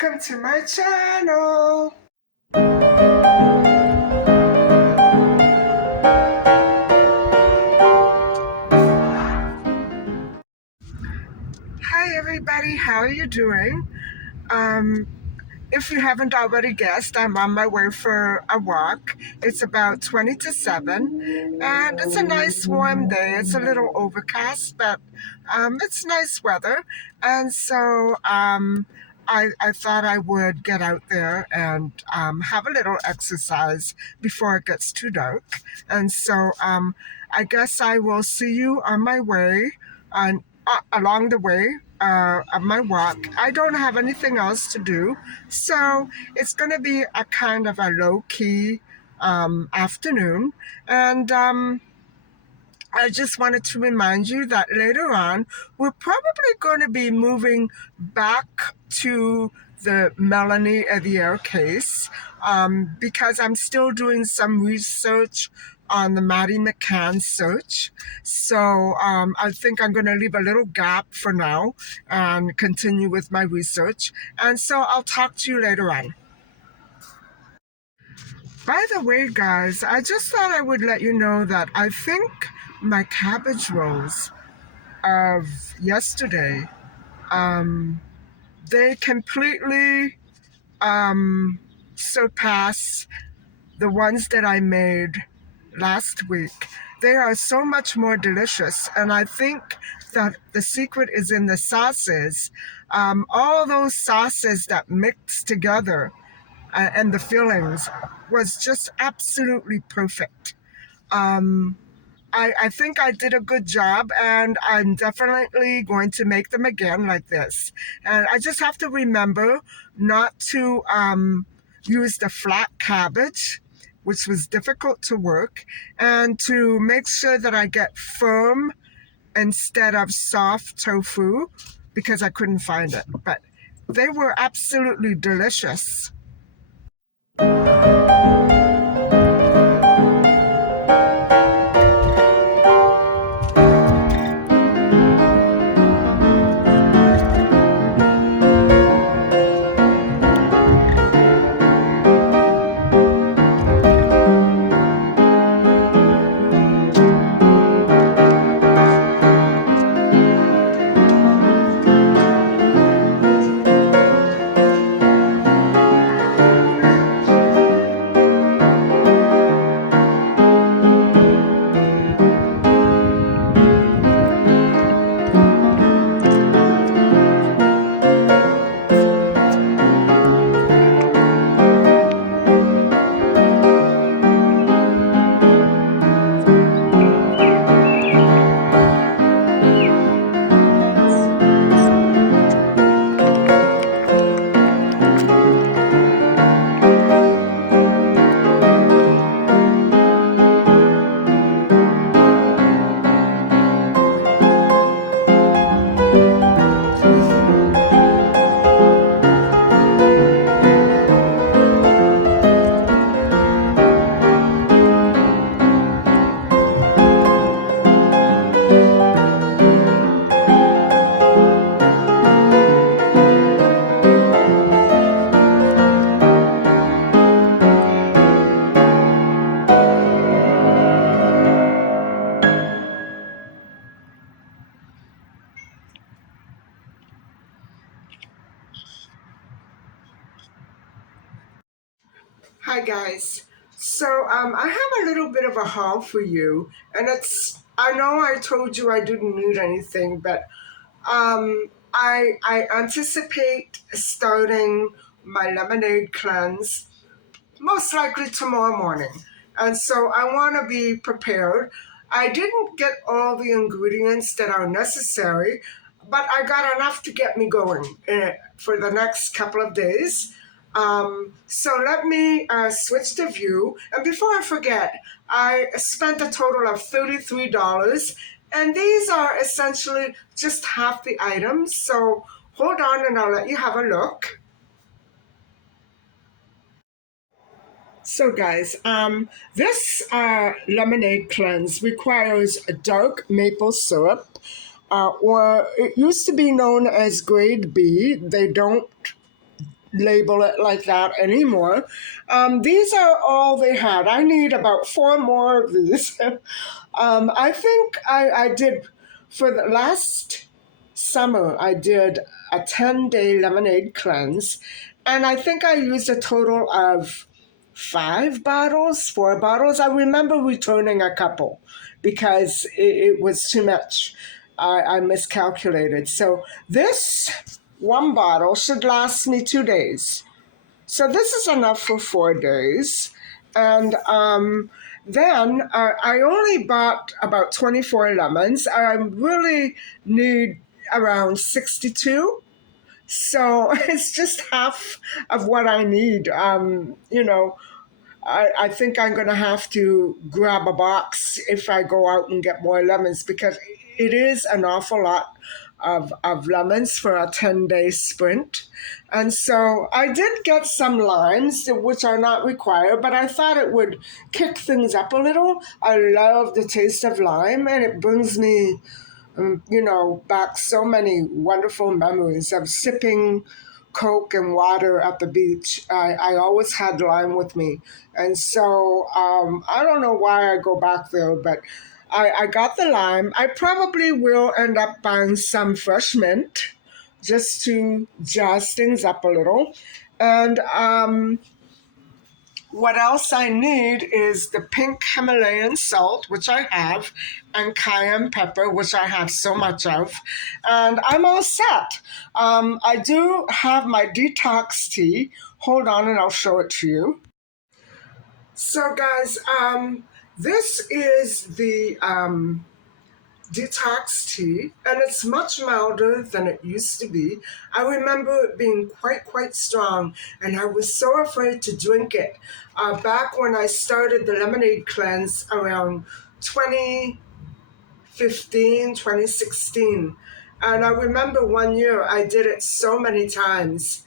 Welcome to my channel. Hi everybody, how are you doing? Um, if you haven't already guessed, I'm on my way for a walk. It's about 20 to 7 and it's a nice warm day. It's a little overcast, but it's nice weather. And so I thought I would get out there and have a little exercise before it gets too dark. And so I guess I will see you on my way, along the way of my walk. I don't have anything else to do, so it's going to be a kind of a low-key afternoon. And I just wanted to remind you that later on, we're probably going to be moving back to the Melanie case because I'm still doing some research on the Maddie McCann search. So I think I'm going to leave a little gap for now and continue with my research. And so I'll talk to you later on. By the way, guys, I just thought I would let you know that I think my cabbage rolls of yesterday, um, they completely surpass the ones that I made last week. They are so much more delicious, and I think that the secret is in the sauces. All those sauces that mix together and the fillings was just absolutely perfect. I think I did a good job, and I'm definitely going to make them again like this. And I just have to remember not to use the flat cabbage, which was difficult to work, and to make sure that I get firm instead of soft tofu because I couldn't find it. But they were absolutely delicious. Hi guys. So I have a little bit of a haul for you, and I know I told you I didn't need anything, but I anticipate starting my lemonade cleanse most likely tomorrow morning. And so I want to be prepared. I didn't get all the ingredients that are necessary, but I got enough to get me going for the next couple of days. So let me switch the view. And before I forget, I spent a total of $33, and these are essentially just half the items. So hold on and I'll let you have a look. So guys, this lemonade cleanse requires a dark maple syrup, or it used to be known as grade B. They don't label it like that anymore. These are all they had. I need about four more of these. I think I did, for the last summer, I did a 10-day lemonade cleanse, and I think I used a total of four bottles. I remember returning a couple because it was too much. I miscalculated. So this one bottle should last me 2 days. So this is enough for 4 days. And then I only bought about 24 lemons. I really need around 62. So it's just half of what I need. I think I'm going to have to grab a box if I go out and get more lemons because it is an awful lot of lemons for a 10-day sprint. And so I did get some limes, which are not required, but I thought it would kick things up a little. I love the taste of lime, and it brings me back so many wonderful memories of sipping Coke and water at the beach. I always had lime with me. And so I don't know why I go back there, but I got the lime. I probably will end up buying some fresh mint just to jazz things up a little. And what else I need is the pink Himalayan salt, which I have, and cayenne pepper, which I have so much of. And I'm all set. I do have my detox tea. Hold on and I'll show it to you. So, guys, this is the detox tea, and it's much milder than it used to be. I remember it being quite strong, and I was so afraid to drink it. Back when I started the lemonade cleanse around 2015, 2016. And I remember one year I did it so many times,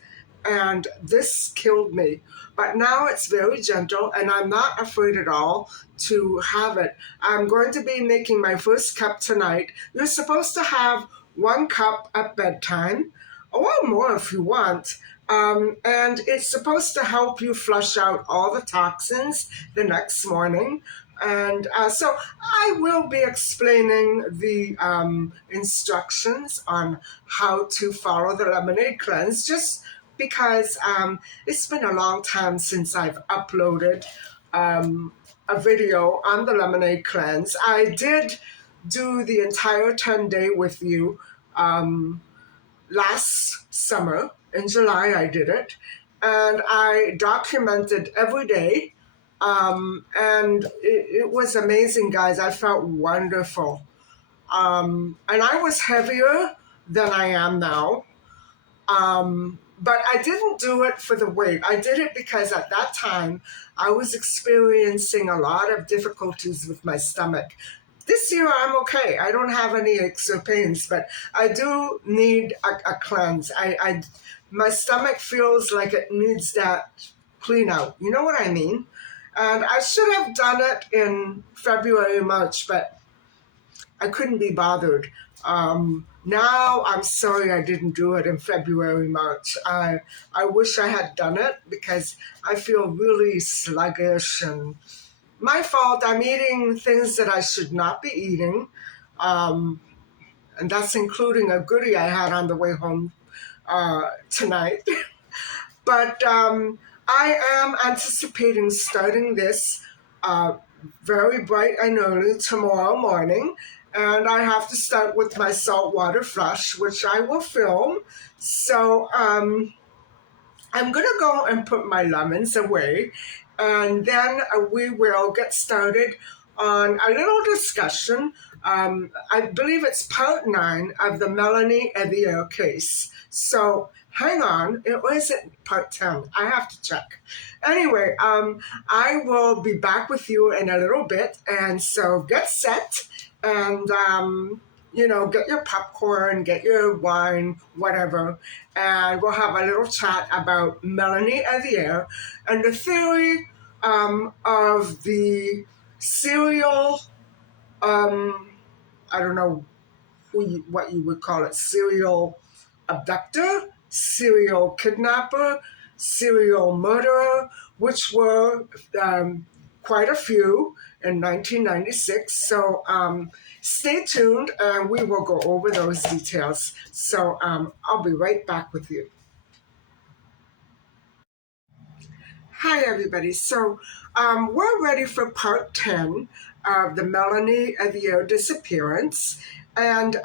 and this killed me. But now it's very gentle, and I'm not afraid at all to have it. I'm going to be making my first cup tonight. You're supposed to have 1 cup at bedtime, or more if you want. And it's supposed to help you flush out all the toxins the next morning. And so I will be explaining the instructions on how to follow the lemonade cleanse, just because it's been a long time since I've uploaded a video on the lemonade cleanse. I did do the entire 10-day with you last summer. In July, I did it. And I documented every day. And it was amazing, guys. I felt wonderful. And I was heavier than I am now. But I didn't do it for the weight. I did it because at that time I was experiencing a lot of difficulties with my stomach. This year I'm okay. I don't have any aches or pains, but I do need a cleanse. My stomach feels like it needs that clean out. You know what I mean? And I should have done it in February, March, but I couldn't be bothered. Now I'm sorry I didn't do it in February, March. I wish I had done it because I feel really sluggish, and my fault. I'm eating things that I should not be eating. And that's including a goodie I had on the way home tonight. But I am anticipating starting this very bright and early tomorrow morning. And I have to start with my saltwater flush, which I will film. So I'm going to go and put my lemons away. And then we will get started on a little discussion. I believe it's part 9 of the Melanie case. So hang on, it wasn't part 10. I have to check. Anyway, I will be back with you in a little bit. And so get set and, get your popcorn, get your wine, whatever. And we'll have a little chat about Melanie and the theory of the serial, I don't know what you would call it, serial abductor, serial kidnapper, serial murderer, which were quite a few in 1996. So stay tuned and we will go over those details. So I'll be right back with you. Hi, everybody. So we're ready for part 10 of the Melanie of the Year disappearance. And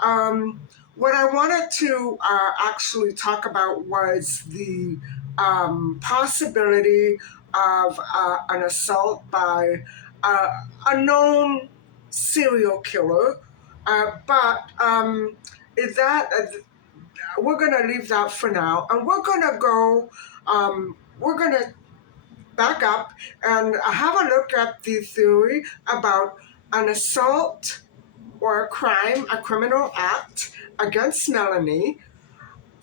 what I wanted to actually talk about was the possibility of an assault by a known serial killer. But that we're going to leave that for now. And we're going to go, we're going to back up and have a look at the theory about an assault or a crime, a criminal act against Melanie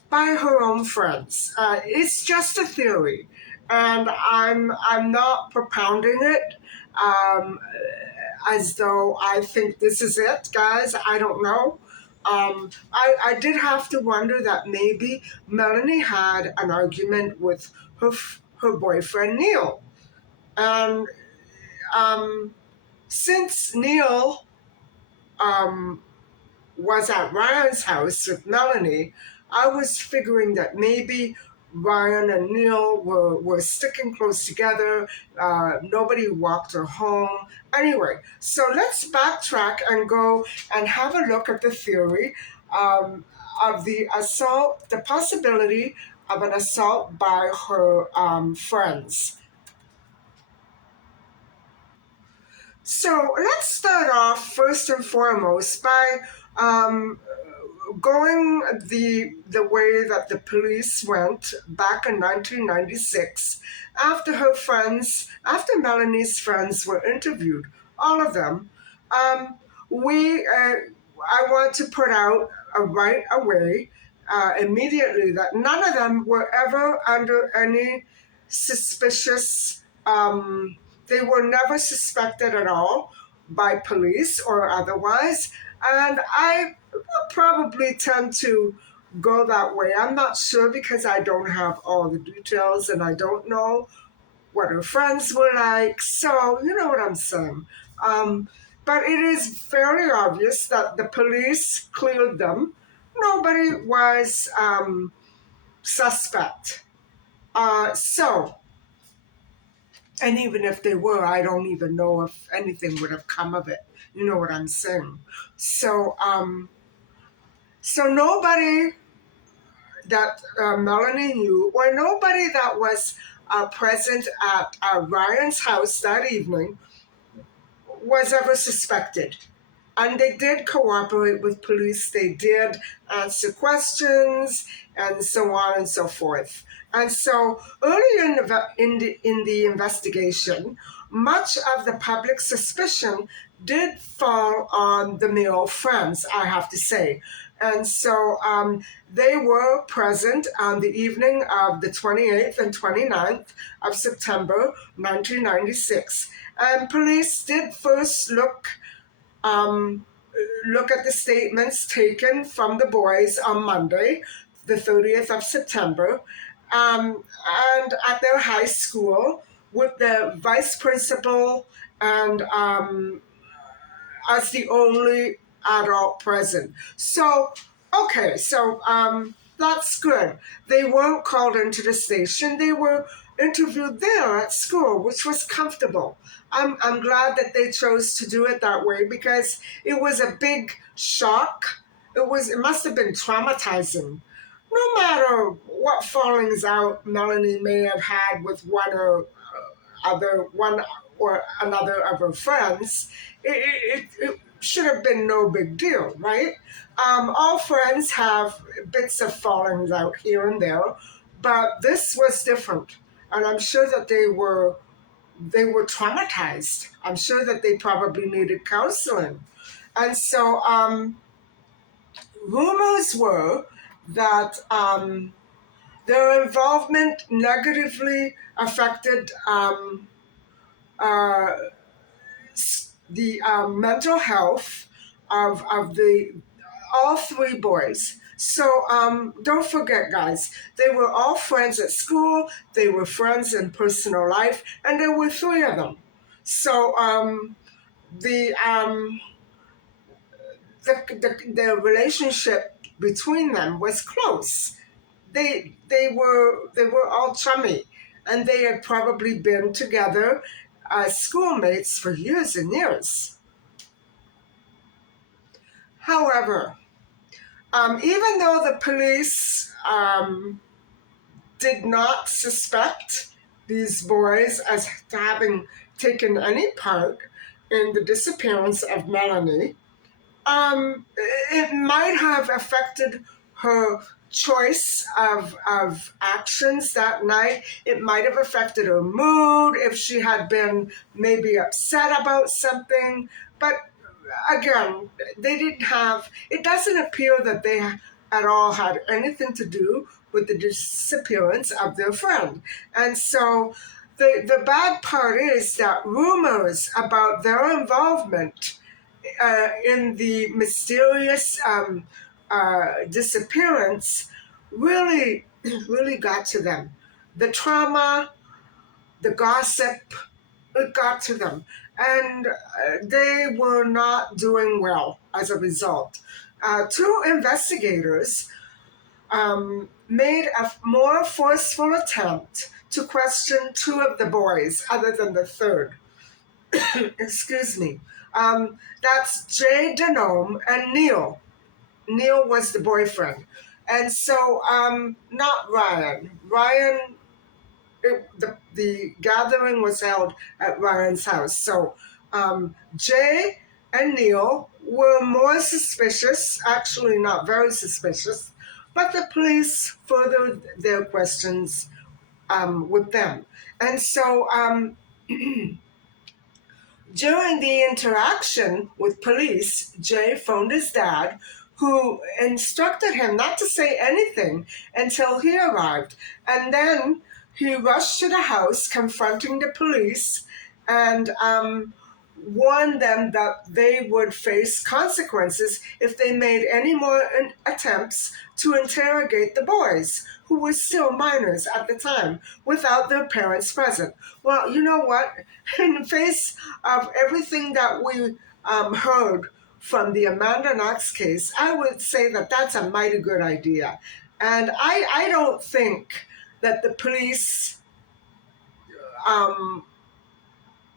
by her own friends. It's just a theory, and I'm not propounding it um, as though I think this is it, guys. I don't know. I did have to wonder that maybe Melanie had an argument with her boyfriend Neil. And since Neil um, was at Ryan's house with Melanie, I was figuring that maybe Ryan and Neil were sticking close together. Nobody walked her home. Anyway, so let's backtrack and go and have a look at the theory of the assault, the possibility of an assault by her friends. So let's start off first and foremost by um, going the way that the police went back in 1996 after Melanie's friends were interviewed, all of them. Um, we I want to put out right away immediately that none of them were ever under any suspicious. They were never suspected at all by police or otherwise, and I would probably tend to go that way. I'm not sure because I don't have all the details and I don't know what her friends were like. So, you know what I'm saying. Um, but it is fairly obvious that the police cleared them. Nobody was suspect. So, and even if they were, I don't even know if anything would have come of it. You know what I'm saying? So, so nobody that Melanie knew, or nobody that was present at Ryan's house that evening, was ever suspected. And they did cooperate with police. They did answer questions and so on and so forth. And so early in the investigation, much of the public suspicion did fall on the male friends, I have to say. And so they were present on the evening of the 28th and 29th of September 1996. And police did first um, look at the statements taken from the boys on Monday, the 30th of September, and at their high school with the vice principal and as the only adult present. So, okay, so that's good. They weren't called into the station. They were interviewed there at school, which was comfortable. I'm glad that they chose to do it that way because it was a big shock. It must have been traumatizing. No matter what fallings out Melanie may have had with one or another of her friends, it should have been no big deal, right? All friends have bits of fallings out here and there, but this was different, and I'm sure that they were traumatized. I'm sure that they probably needed counseling, and so rumors were that their involvement negatively affected uh, the mental health of all three boys. So don't forget, guys, they were all friends at school, they were friends in personal life, and there were three of them. So the, um, the relationship between them was close. They were all chummy, and they had probably been together as schoolmates for years and years. However, even though the police did not suspect these boys as having taken any part in the disappearance of Melanie, it might have affected her choice of actions that night. It might have affected her mood if she had been maybe upset about something. But again, they didn't have, it doesn't appear that they at all had anything to do with the disappearance of their friend. And so the bad part is that rumors about their involvement in the mysterious disappearance really, really got to them. The trauma, the gossip, it got to them. And they were not doing well as a result. Two investigators made a more forceful attempt to question two of the boys, other than the third. Excuse me. That's Jay Denome and Neil. Neil was the boyfriend. And so, not Ryan. The gathering was held at Ryan's house. So, Jay and Neil were more suspicious, actually, not very suspicious, but the police furthered their questions with them. And so, during the interaction with police, Jay phoned his dad, who instructed him not to say anything until he arrived. And then he rushed to the house, confronting the police, and warned them that they would face consequences if they made any more attempts to interrogate the boys, who were still minors at the time, without their parents present. Well, you know what? In the face of everything that we heard from the Amanda Knox case, I would say that that's a mighty good idea. And I don't think that the police um,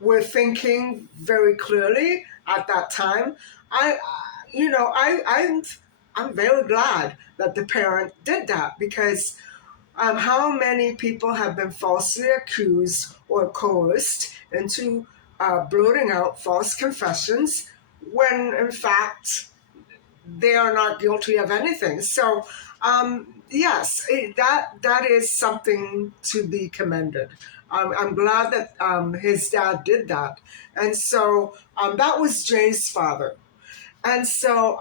were thinking very clearly at that time. I, you know, I'm very glad that the parent did that, because how many people have been falsely accused or coerced into blurting out false confessions when in fact they are not guilty of anything. So yes, that is something to be commended. I'm glad that his dad did that. And so that was Jay's father. And so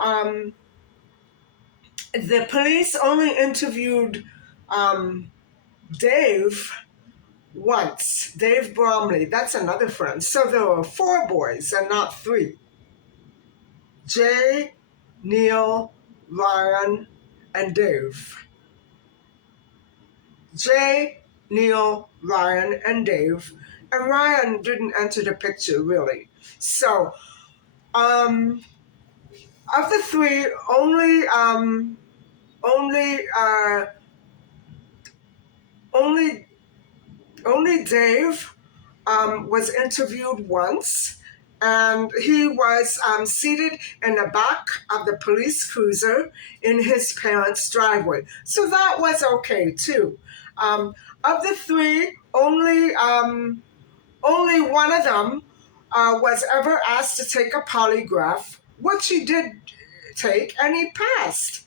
the police only interviewed Dave once. Dave Bromley, that's another friend. So there were four boys and not three. Jay, Neil, Ryan, and Dave. Jay, Neil, Ryan, and Dave. And Ryan didn't enter the picture really. So, of the three, only, uh, only, only Dave was interviewed once, and he was seated in the back of the police cruiser in his parents' driveway. So that was okay too. Of the three, only one of them was ever asked to take a polygraph, which he did take, and he passed.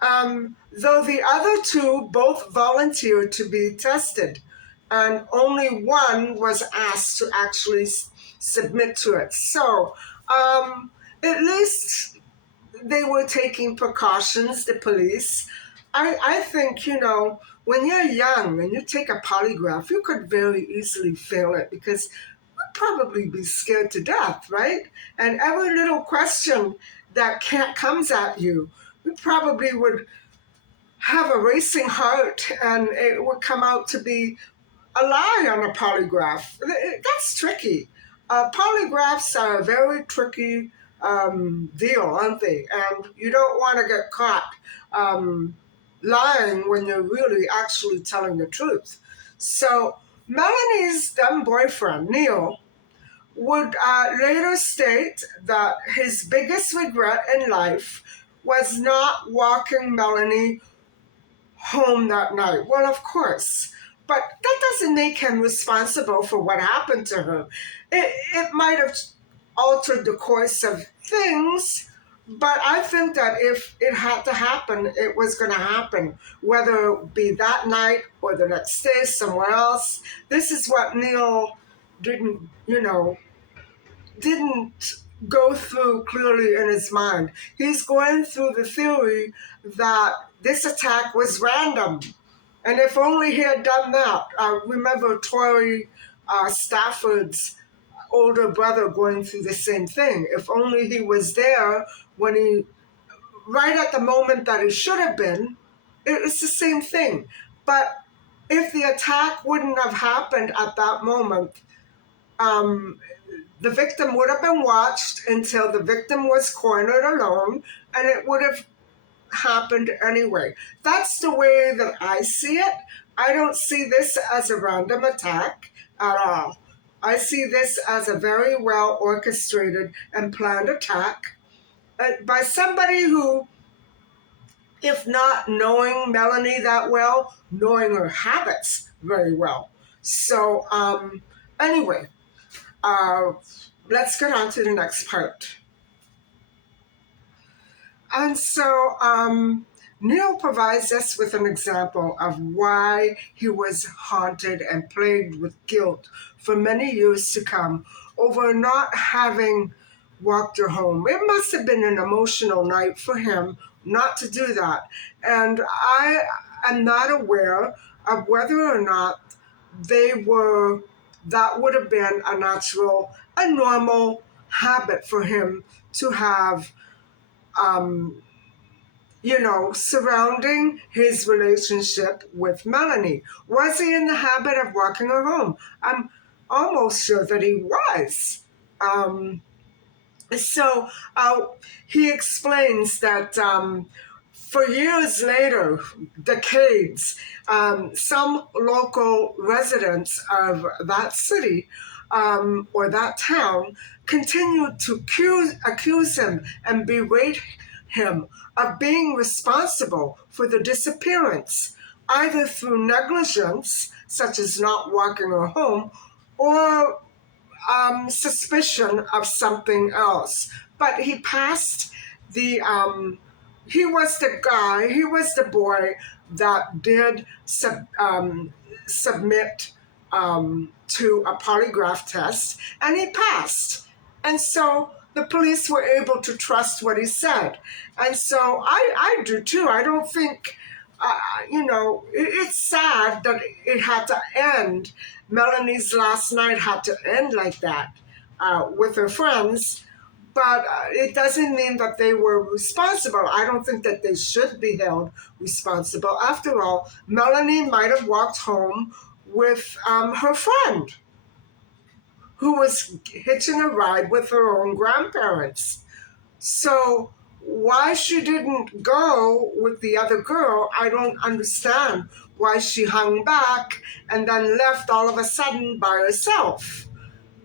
Though the other two both volunteered to be tested, and only one was asked to actually submit to it. So, at least they were taking precautions, the police. I think, when you're young and you take a polygraph, you could very easily fail it, because you'd probably be scared to death, right? And every little question that cat comes at you, you probably would have a racing heart and it would come out to be a lie on a polygraph. That's tricky. Polygraphs are a very tricky deal, aren't they? And you don't want to get caught um, lying when you're really actually telling the truth. So Melanie's then boyfriend, Neil, would later state that his biggest regret in life was not walking Melanie home that night. Well, of course. But that doesn't make him responsible for what happened to her. It might have altered the course of things, but I think that if it had to happen, it was going to happen, whether it be that night or the next day somewhere else. This is what Neil didn't, didn't go through clearly in his mind. He's going through the theory that this attack was random. And if only he had done that. Remember Tori Stafford's older brother going through the same thing. If only he was there when right at the moment that he should have been, it's the same thing. But if the attack wouldn't have happened at that moment, um, the victim would have been watched until the victim was cornered alone, and it would have happened anyway. That's the way that I see it. I don't see this as a random attack at all. I see this as a very well orchestrated and planned attack by somebody who, if not knowing Melanie that well, knowing her habits very well. So, anyway, uh, let's get on to the next part. And so Neil provides us with an example of why he was haunted and plagued with guilt for many years to come over not having walked her home. It must have been an emotional night for him not to do that. And I am not aware of whether or not that would have been a natural, a normal habit for him to have surrounding his relationship with Melanie. Was he in the habit of walking her home? I'm almost sure that he was. So he explains that for years later, decades, some local residents of that city or that town continued to accuse him and berate him of being responsible for the disappearance, either through negligence, such as not walking her home, or suspicion of something else. But he passed the, he was the boy that did submit to a polygraph test, and he passed. And so the police were able to trust what he said. And so I do too. I don't think, it's sad that it had to end. Melanie's last night had to end like that with her friends. But it doesn't mean that they were responsible. I don't think that they should be held responsible. After all, Melanie might have walked home with her friend who was hitching a ride with her own grandparents. So why she didn't go with the other girl, I don't understand. Why she hung back and then left all of a sudden by herself.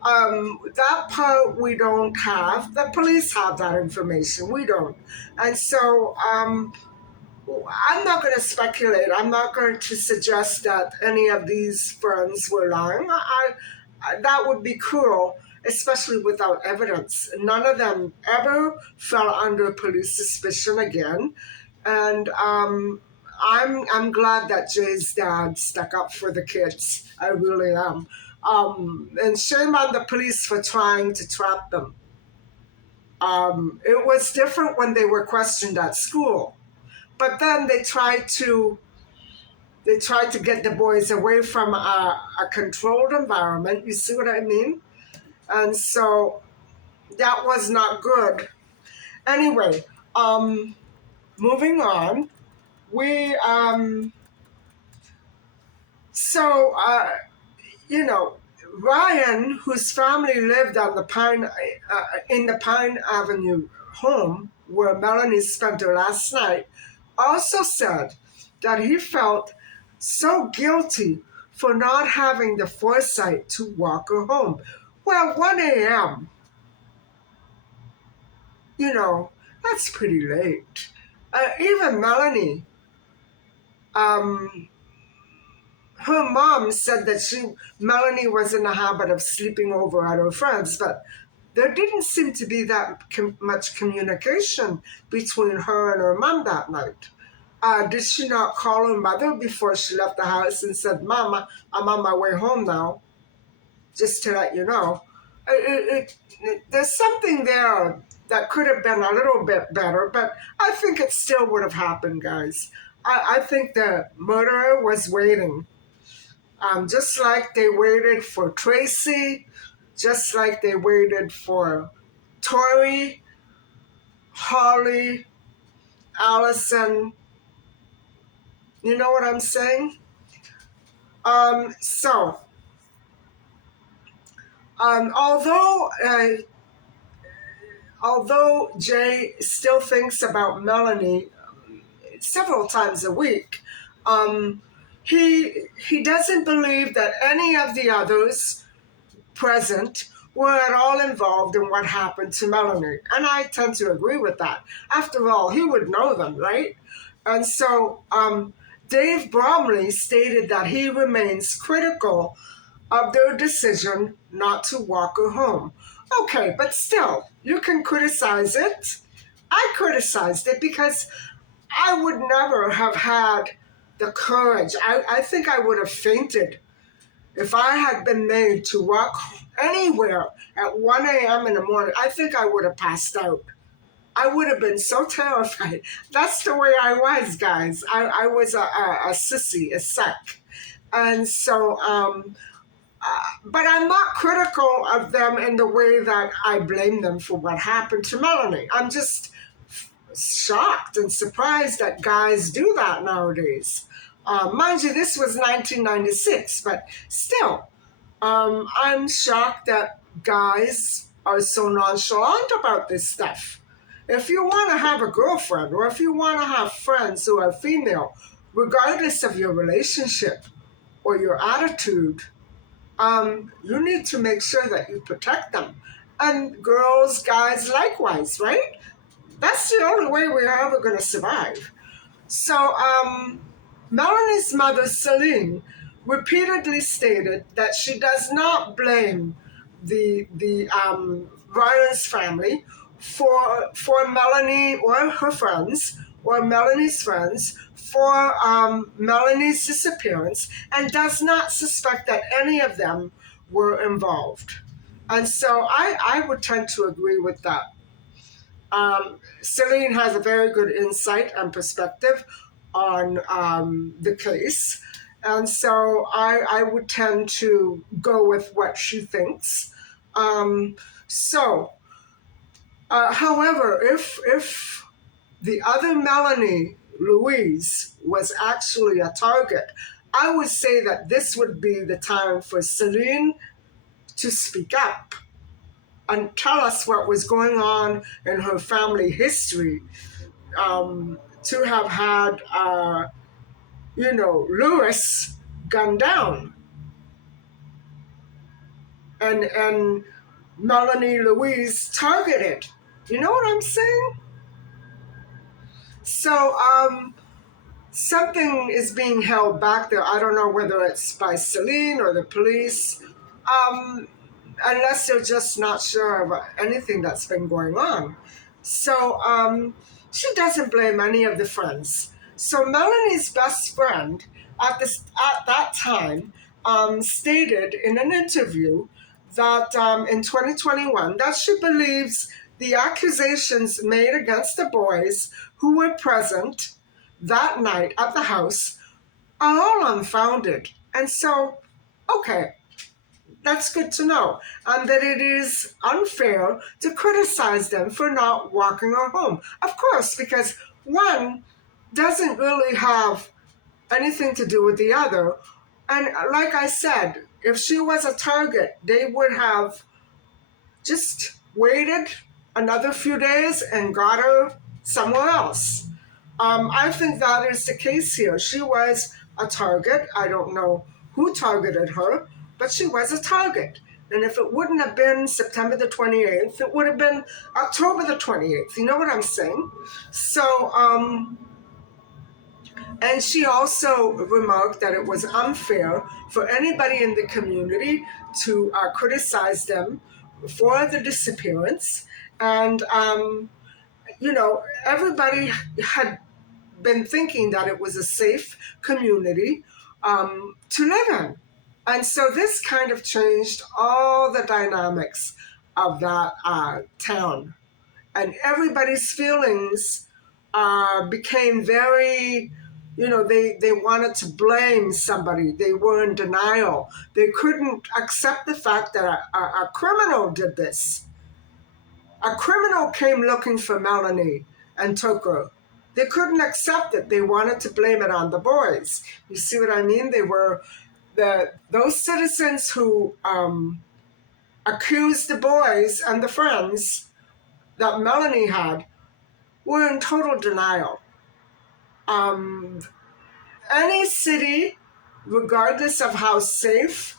That part we don't have. The police have that information. We don't. And so I'm not going to speculate. I'm not going to suggest that any of these friends were lying. That would be cruel, especially without evidence. None of them ever fell under police suspicion again. And I'm glad that Jay's dad stuck up for the kids. I really am. And shame on the police for trying to trap them. It was different when they were questioned at school. But then they tried to get the boys away from a controlled environment. You see what I mean? And so that was not good. Anyway, moving on. We so you know, Ryan, whose family lived on the in the Pine Avenue home where Melanie spent her last night, also said that he felt so guilty for not having the foresight to walk her home. Well, 1 a.m., you know, that's pretty late. Even Melanie, um, her mom said that Melanie was in the habit of sleeping over at her friends, but there didn't seem to be that much communication between her and her mom that night. Did she not call her mother before she left the house and said, "Mama, I'm on my way home now, just to let you know"? There's something there that could have been a little bit better, but I think it still would have happened, guys. I think the murderer was waiting, just like they waited for Tracy, just like they waited for Tori, Holly, Allison. You know what I'm saying? Um, so, um, although uh, although Jay still thinks about Melanie several times a week, um, he doesn't believe that any of the others present were at all involved in what happened to Melanie. And I tend to agree with that. After all, he would know them, right? And so Dave Bromley stated that he remains critical of their decision not to walk her home. Okay, but still, you can criticize it. I criticized it because I would never have had the courage. I think I would have fainted if I had been made to walk anywhere at 1 a.m. in the morning. I think I would have passed out. I would have been so terrified. That's the way I was, guys. I was a sissy, a suck. And so, but I'm not critical of them in the way that I blame them for what happened to Melanie. I'm just shocked and surprised that guys do that nowadays. Mind you, this was 1996, but still, I'm shocked that guys are so nonchalant about this stuff. If you want to have a girlfriend or if you want to have friends who are female, regardless of your relationship or your attitude, you need to make sure that you protect them. And girls, guys, likewise, right? That's the only way we're ever going to survive. So, Melanie's mother, Celine, repeatedly stated that she does not blame the Ryan's family for Melanie or her friends or Melanie's friends for Melanie's disappearance, and does not suspect that any of them were involved. And so I would tend to agree with that. Celine has a very good insight and perspective on the case. And so I would tend to go with what she thinks. Um, so, however, if the other Melanie, Louise, was actually a target, I would say that this would be the time for Celine to speak up and tell us what was going on in her family history, to have had, Lewis gunned down and Melanie Louise targeted. You know what I'm saying? So, something is being held back there. I don't know whether it's by Celine or the police. Um, Unless they're just not sure of anything that's been going on. So she doesn't blame any of the friends. So Melanie's best friend at that time stated in an interview that in 2021 that she believes the accusations made against the boys who were present that night at the house are all unfounded. And so, okay, That's good to know. And that it is unfair to criticize them for not walking her home. Of course, because one doesn't really have anything to do with the other. And like I said, if she was a target, they would have just waited another few days and got her somewhere else. I think that is the case here. She was a target. I don't know who targeted her, but she was a target. And if it wouldn't have been September the 28th, it would have been October the 28th. You know what I'm saying? So, and she also remarked that it was unfair for anybody in the community to criticize them for the disappearance. And, everybody had been thinking that it was a safe community to live in. And so this kind of changed all the dynamics of that town. And everybody's feelings became very, they wanted to blame somebody. They were in denial. They couldn't accept the fact that a criminal did this. A criminal came looking for Melanie and took her. They couldn't accept it. They wanted to blame it on the boys. You see what I mean? They were those citizens who accused the boys and the friends that Melanie had were in total denial. Um, any city, regardless of how safe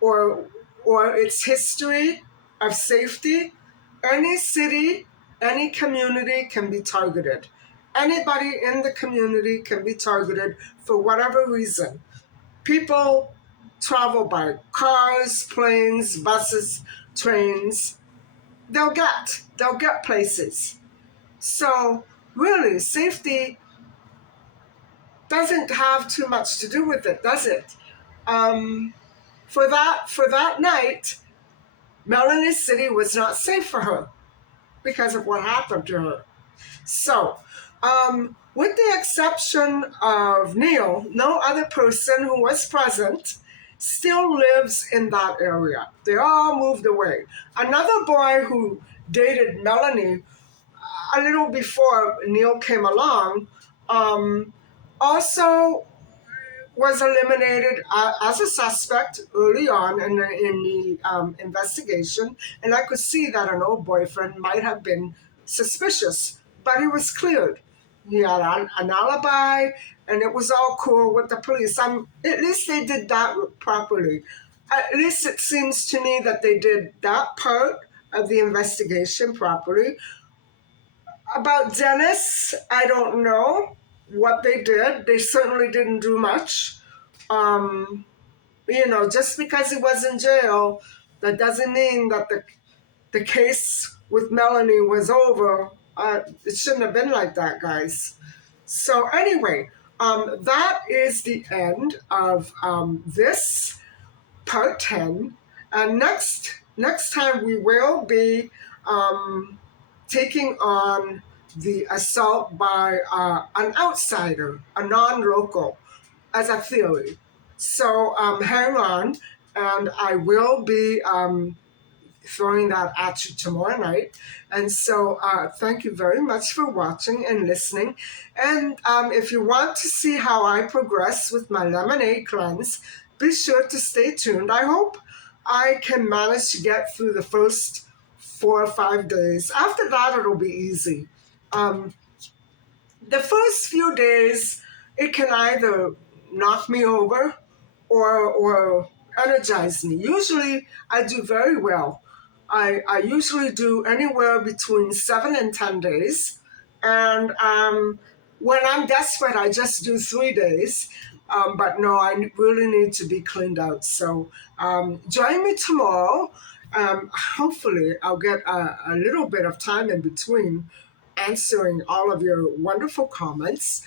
or its history of safety, any city, any community can be targeted. Anybody in the community can be targeted for whatever reason. People travel by cars, planes, buses, trains. They'll get places. So really, safety doesn't have too much to do with it, does it? Um, for that night, Melanie City was not safe for her because of what happened to her. So, with the exception of Neil, no other person who was present still lives in that area. They all moved away. Another boy who dated Melanie a little before Neil came along also was eliminated as a suspect early on in the investigation, and I could see that an old boyfriend might have been suspicious, but he was cleared. He had an alibi, and it was all cool with the police. At least they did that properly. At least it seems to me that they did that part of the investigation properly. About Dennis, I don't know what they did. They certainly didn't do much. Um, just because he was in jail, that doesn't mean that the case with Melanie was over. It shouldn't have been like that, guys. So anyway, that is the end of this part 10. And next time we will be taking on the assault by an outsider, a non-local, as a theory. So hang on, and I will be throwing that at you tomorrow night. And so thank you very much for watching and listening. And if you want to see how I progress with my lemonade cleanse, be sure to stay tuned. I hope I can manage to get through the first 4 or 5 days. After that, it'll be easy. The first few days, it can either knock me over or energize me. Usually, I do very well. I usually do anywhere between 7 and 10 days. And when I'm desperate, I just do 3 days. But no, I really need to be cleaned out. So join me tomorrow. Hopefully, I'll get a little bit of time in between answering all of your wonderful comments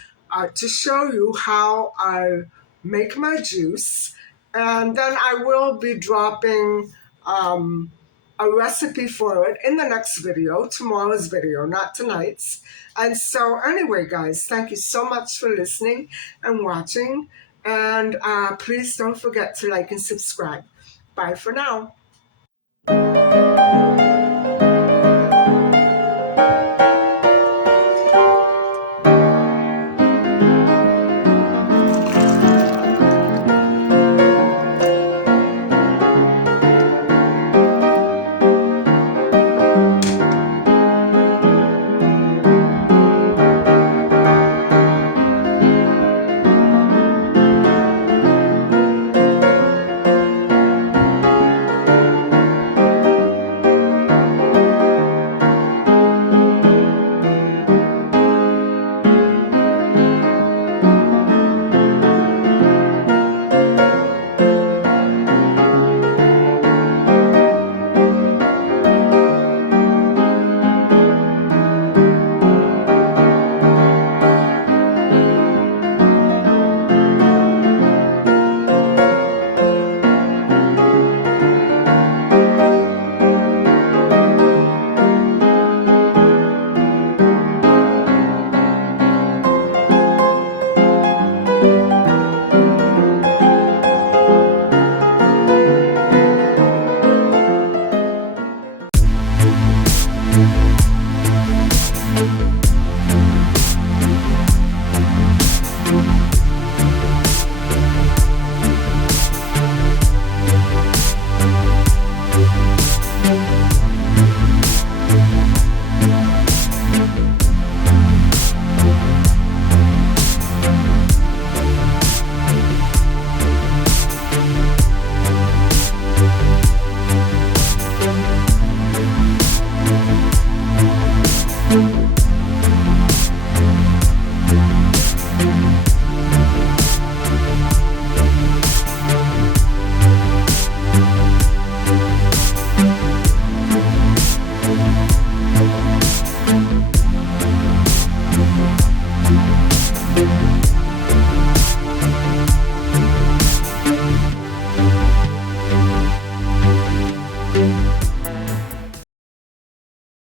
to show you how I make my juice. And then I will be dropping a recipe for it in the next video, tomorrow's video, not tonight's. And so anyway, guys, thank you so much for listening and watching. And please don't forget to like and subscribe. Bye. Bye for now.